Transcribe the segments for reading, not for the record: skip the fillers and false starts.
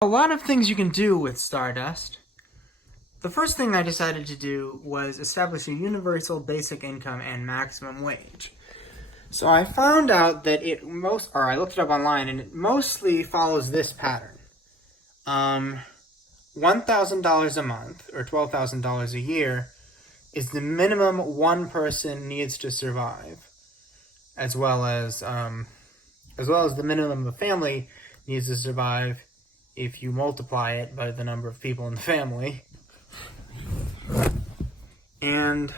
A lot of things you can do with Stardust. The first thing I decided to do was establish a universal basic income and maximum wage. So I found out that I looked it up online, and it mostly follows this pattern. $1,000 a month, or $12,000 a year, is the minimum one person needs to survive, as well as the minimum a family needs to survive if you multiply it by the number of people in the family. And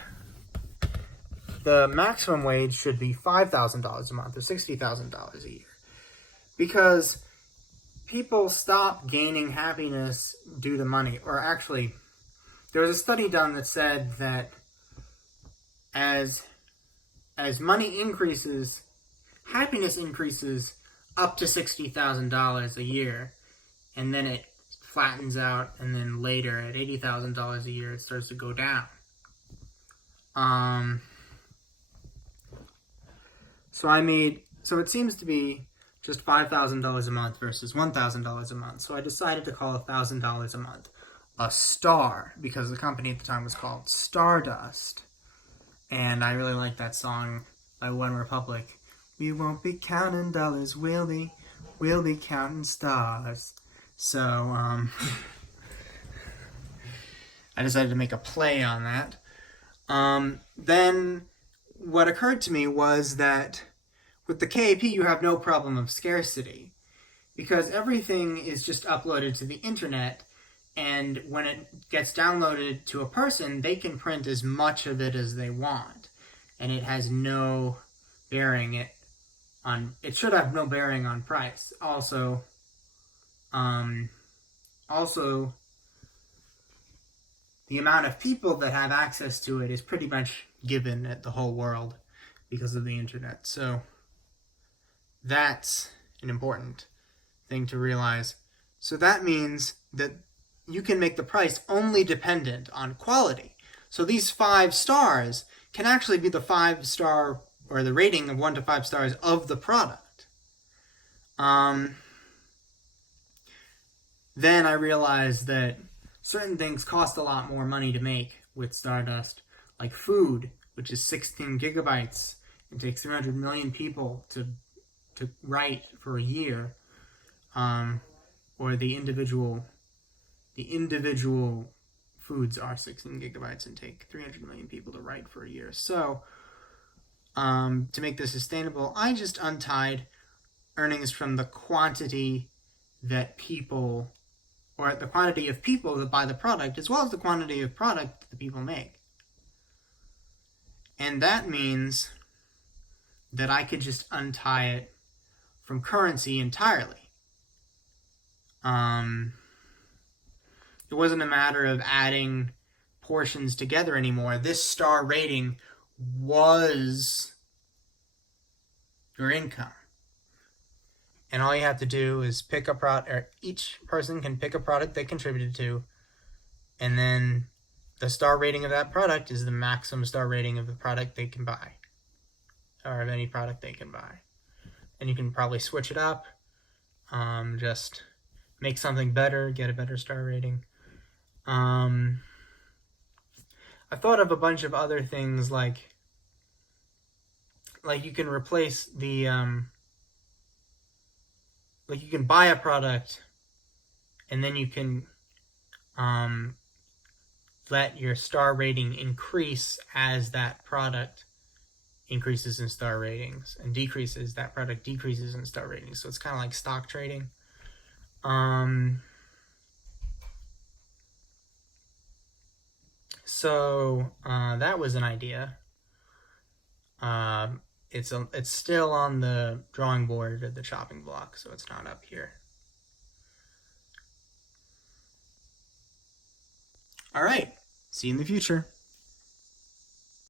the maximum wage should be $5,000 a month or $60,000 a year. Because people stop gaining happiness due to money. Or actually, there was a study done that said that as money increases, happiness increases up to $60,000 a year. And then it flattens out, and then later at $80,000 a year, it starts to go down. So it seems to be just $5,000 a month versus $1,000 a month. So I decided to call $1,000 a month a star, because the company at the time was called Stardust. And I really like that song by One Republic. We won't be counting dollars, we'll be counting stars. So, I decided to make a play on that. Then what occurred to me was that with the KAP you have no problem of scarcity, because everything is just uploaded to the internet, and when it gets downloaded to a person, they can print as much of it as they want, and it has no bearing it should have no bearing on price. Also, the amount of people that have access to it is pretty much given at the whole world because of the internet. So that's an important thing to realize. So that means that you can make the price only dependent on quality. So these 5 stars can actually be the 5-star, or the rating of 1 to 5 stars of the product. Then I realized that certain things cost a lot more money to make with Stardust, like food, which is 16 gigabytes. It takes 300 million people to write for a year. Or the individual foods are 16 gigabytes and take 300 million people to write for a year. So, to make this sustainable, I just untied earnings from the quantity that people, or the quantity of people that buy the product, as well as the quantity of product that the people make. And that means that I could just untie it from currency entirely. It wasn't a matter of adding portions together anymore. This star rating was your income. And all you have to do is pick a product, or each person can pick a product they contributed to, and then the star rating of that product is the maximum star rating of the product they can buy, or of any product they can buy. And you can probably switch it up, just make something better, get a better star rating. I thought of a bunch of other things, like you can replace the, like you can buy a product, and then you can let your star rating increase as that product increases in star ratings, and decreases, that product decreases in star ratings. So it's kind of like stock trading. So that was an idea. It's still on the drawing board at the chopping block, so it's not up here. All right, see you in the future.